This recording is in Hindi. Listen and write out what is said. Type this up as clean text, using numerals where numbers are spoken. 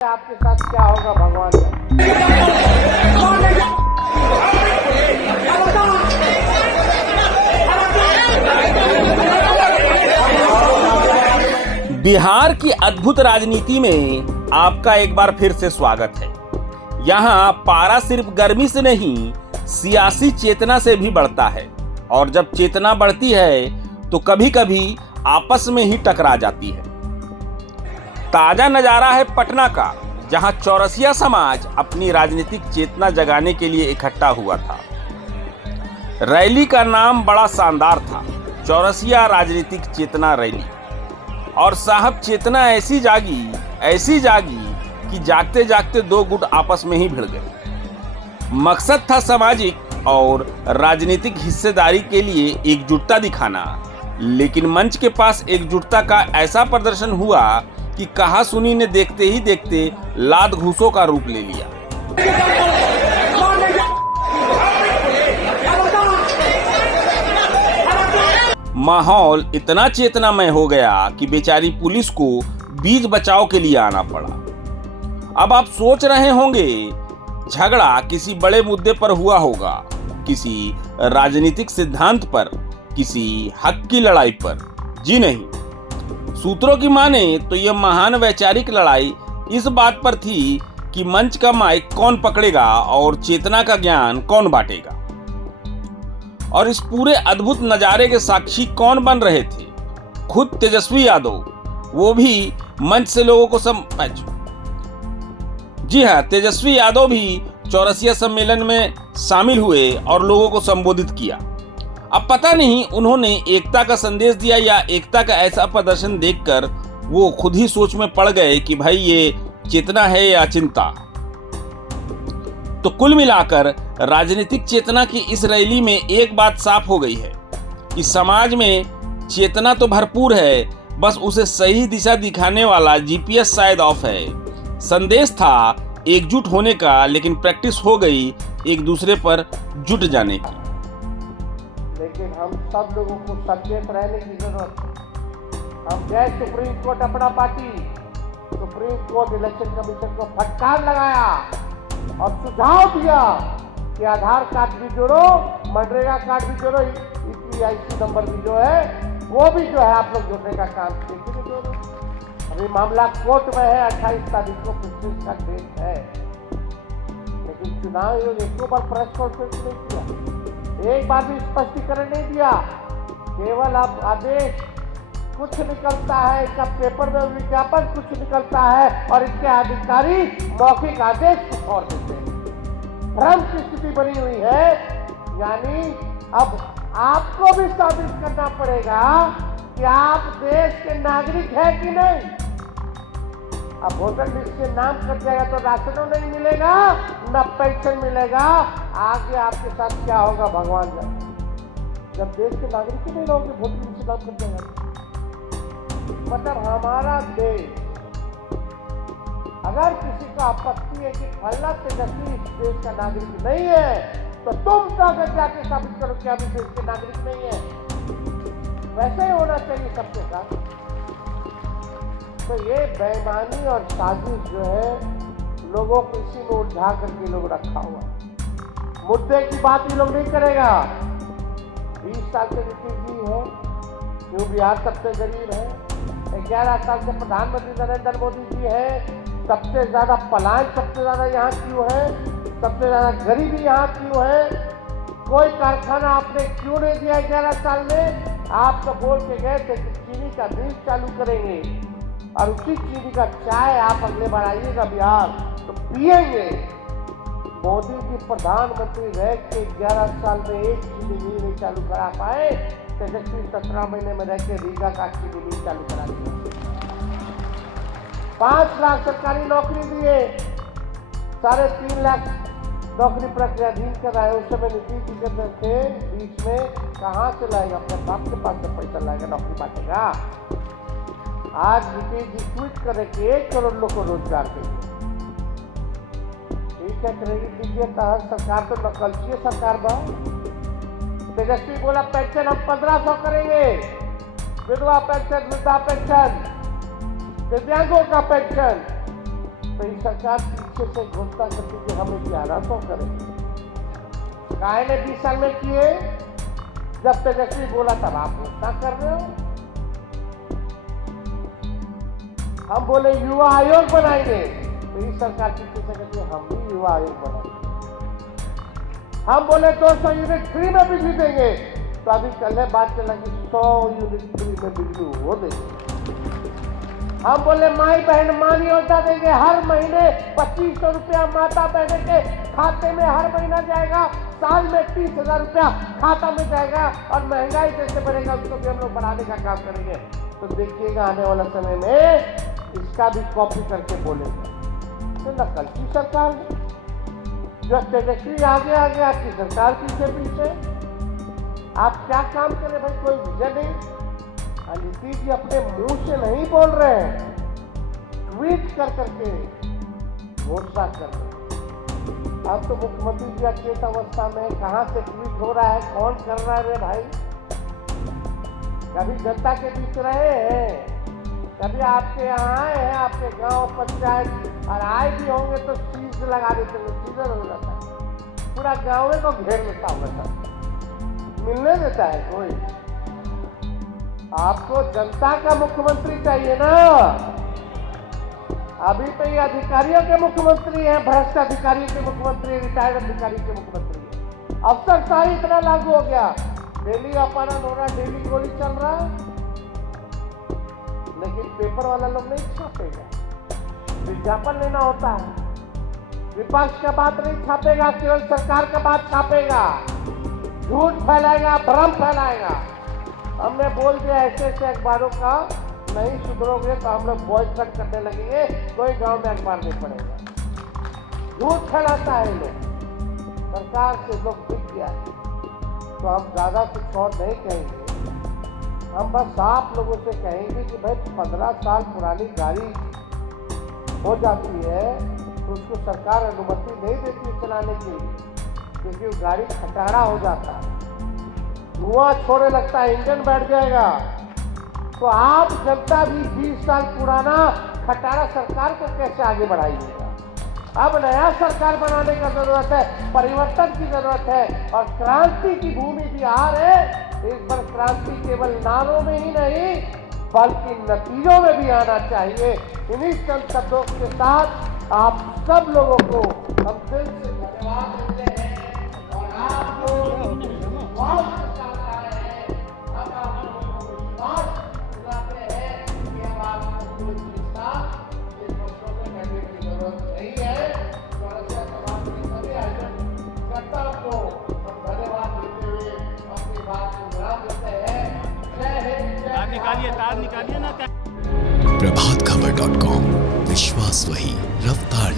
आपके साथ क्या होगा भगवान जाने। बिहार की अद्भुत राजनीति में आपका एक बार फिर से स्वागत है। यहाँ पारा सिर्फ गर्मी से नहीं, सियासी चेतना से भी बढ़ता है, और जब चेतना बढ़ती है तो कभी कभी आपस में ही टकरा जाती है। ताजा नजारा है पटना का, जहां चौरसिया समाज अपनी राजनीतिक चेतना जगाने के लिए इकट्ठा हुआ था। रैली का नाम बड़ा शानदार था, चौरसिया राजनीतिक चेतना रैली। और साहब चेतना ऐसी जागी कि जागते जागते दो गुट आपस में ही भिड़ गए। मकसद था सामाजिक और राजनीतिक हिस्सेदारी के लिए एकजुटता दिखाना, लेकिन मंच के पास एकजुटता का ऐसा प्रदर्शन हुआ कि कहा सुनी ने देखते ही देखते लात घूसों का रूप ले लिया। माहौल इतना चेतनामय हो गया कि बेचारी पुलिस को बीच बचाव के लिए आना पड़ा। अब आप सोच रहे होंगे झगड़ा किसी बड़े मुद्दे पर हुआ होगा, किसी राजनीतिक सिद्धांत पर, किसी हक की लड़ाई पर। जी नहीं, सूत्रों की माने तो यह महान वैचारिक लड़ाई इस बात पर थी कि मंच का माइक कौन पकड़ेगा और चेतना का ज्ञान कौन बांटेगा। और इस पूरे अद्भुत नजारे के साक्षी कौन बन रहे थे? खुद तेजस्वी यादव, वो भी मंच से लोगों को जी हाँ, तेजस्वी यादव भी चौरसिया सम्मेलन में शामिल हुए और लोगों को संबोधित किया। अब पता नहीं उन्होंने एकता का संदेश दिया या एकता का ऐसा प्रदर्शन देखकर वो खुद ही सोच में पड़ गए कि भाई ये चेतना है या चिंता। तो कुल मिलाकर राजनीतिक चेतना की इस रैली में एक बात साफ हो गई है कि समाज में चेतना तो भरपूर है, बस उसे सही दिशा दिखाने वाला जीपीएस शायद ऑफ है। संदेश था एकजुट होने का, लेकिन प्रैक्टिस हो गई एक दूसरे पर जुट जाने की। लेकिन हम सब लोगों को सचेत रहने की जरूरत है। हम गए सुप्रीम कोर्ट, अपना party supreme court election commission को फटकार लगाया और सुझाव दिया कि आधार कार्ड भी जोड़ो, मनरेगा कार्ड भी जोड़ो, ईपीआईसी नंबर भी जो है वो भी जो है आप लोग जोड़ने का काम कीजिए। जोड़ो, अभी मामला कोर्ट में है, 28 तारीख को प्रोसेस का डेट है, लेकिन चुनाव आयोग एक बार प्रेस कॉन्फ्रेंस नहीं किया, एक बार भी स्पष्टीकरण नहीं दिया। केवल अब आदेश कुछ निकलता है, इसका पेपर में विज्ञापन कुछ निकलता है और इसके अधिकारी मौखिक आदेश कुछ और देते हैं। भ्रम की स्थिति बनी हुई है। यानी अब आपको भी साबित करना पड़ेगा कि आप देश के नागरिक हैं कि नहीं। अब वोटर लिस्ट से नाम कट जाएगा तो राशनों नहीं मिलेगा, न पेंशन मिलेगा। आगे आपके साथ क्या होगा भगवान जाने। जब देश के नागरिक ही नहीं रहोगे, वोटर लिस्ट से नाम कट जाएगा। मतलब हमारा देश, अगर किसी का आपत्ति है कि फल्ला तेजस्वी इस देश का नागरिक नहीं है, तो तुम तो अगर जाके साबित करो कि अभी देश के नागरिक नहीं है। वैसे ही होना चाहिए सबके साथ। तो ये बेईमानी और साजिश जो है लोगों को इसी में उलझा करके लोग रखा हुआ है। मुद्दे की बात ये लोग नहीं करेगा। 20 साल से नीतीश जी है, क्यों बिहार सबसे गरीब है। 11 साल से प्रधानमंत्री नरेंद्र मोदी जी है, सबसे ज्यादा पलायन सबसे ज्यादा यहाँ क्यों है, सबसे ज्यादा गरीबी यहाँ क्यों है। कोई कारखाना आपने क्यों नहीं दिया 11 साल में। आप तो बोल के गए थे कि चीनी का मिल चालू करेंगे और उसी चीनी का चाय आप अगले बार आइएगा बिहार तो पिएंगे। मोदी जी प्रधानमंत्री रह के 11 साल में एक चीनी मिल नहीं चालू करा पाए। तेजस्वी 17 महीने में रह के रीगा का चीनी मिल चालू करा दिया। 5 लाख सरकारी नौकरी दिए, 3.5 लाख नौकरी प्रक्रियाधीन कर रहा है। उस समय नीतीश जी के थे बीच में, कहाँ से लाएगा, अपने बाप के पास से पैसा लाएगा, नौकरी बांटेगा। आज नीतीश जी ट्वीट करे कि 1 करोड़ लोग को रोजगार देंगे। ठीक है, क्रेडिट दीजिए। सरकार तो नकलची सरकार बा। तेजस्वी बोला पेंशन हम 1500 करेंगे, विधवा पेंशन, वृद्धा पेंशन, दिव्यांगों का पेंशन। तो ये सरकार पीछे से घोषणा करती कि हम इसे आना तो करेंगे। काहे ने 20 साल में किए? जब तेजस्वी बोला तब आप घोषणा कर रहे हो। हम बोले युवा आयोग बनाएंगे, तो ये सरकार पीछे से कहती है हम भी युवा आयोग बनाएंगे। हम बोले 200 यूनिट फ्री में बिजली देंगे, तो अभी कल बात चला कि 100 यूनिट फ्री में बिजली वो देंगे। हम बोले माई बहन मान योजना देंगे, हर महीने 2500 रुपया माता बहन के खाते में हर महीना जाएगा, साल में 30,000 रुपया खाता में जाएगा, और महंगाई जैसे बढ़ेगा उसको भी हम लोग बढ़ाने का काम करेंगे। तो देखिएगा आने वाला समय में इसका भी कॉपी करके बोलेगा। तो नकल की सरकार है, जो तेजस्वी आगे आगे आपकी सरकार पीछे पीछे। आप क्या काम करें भाई, कोई विजन नहीं। नीतीश जी अपने मुंह से नहीं बोल रहे हैं, ट्वीट कर करके घोषणा कर रहे हैं। अब तो मुख्यमंत्री जी अचेत अवस्था में, कहां से ट्वीट हो रहा है, कौन कर रहा है रे भाई? कभी जनता के बीच रहे हैं, कभी आपके यहाँ आए हैं, आपके गांव पंचायत, और आए भी होंगे तो सीज लगा देते हैं, सीजर हो जाता है, पूरा गाँव को घेर लेता होगा, मिलने देता है कोई? आपको जनता का मुख्यमंत्री चाहिए ना। अभी तो ये अधिकारियों के मुख्यमंत्री हैं, भ्रष्ट अधिकारियों के मुख्यमंत्री, रिटायर्ड अधिकारी के मुख्यमंत्री हैं। अफसरशाही इतना लागू हो गया, डेली अपहरण हो रहा, डेली गोली चल रहा, लेकिन पेपर वाला लोग नहीं छापेगा। विज्ञापन लेना होता है, विपक्ष का बात नहीं छापेगा, केवल सरकार का बात छापेगा, झूठ फैलाएगा, भ्रम फैलाएगा। हमने बोल दिया ऐसे ऐसे अखबारों का नहीं सुधरोगे तो हम लोग बॉयकॉट करने लगेंगे, कोई गांव में अखबार नहीं पड़ेगा। झूठ फैलाता है लोग, सरकार से लोग दिख गया है। तो हम ज्यादा कुछ और नहीं कहेंगे, हम बस आप लोगों से कहेंगे कि भाई 15 साल पुरानी गाड़ी हो जाती है तो उसको सरकार अनुमति नहीं देती चलाने के लिए, क्योंकि वो गाड़ी खटारा हो जाता है, धुआं छोड़ने लगता है, इंजन बैठ जाएगा। तो आप जनता भी 20 साल पुराना खटारा सरकार को कैसे आगे बढ़ाइएगा? अब नया सरकार बनाने का जरूरत है, परिवर्तन की जरूरत है, और क्रांति की भूमि बिहार है। इस बार क्रांति केवल नारों में ही नहीं बल्कि नतीजों में भी आना चाहिए। इन्हीं चंद शब्दों के साथ आप सब लोगों को हम दिल से धन्यवाद देते हैं, और आप लोग प्रभातखबर.com, विश्वास वही, रफ्तार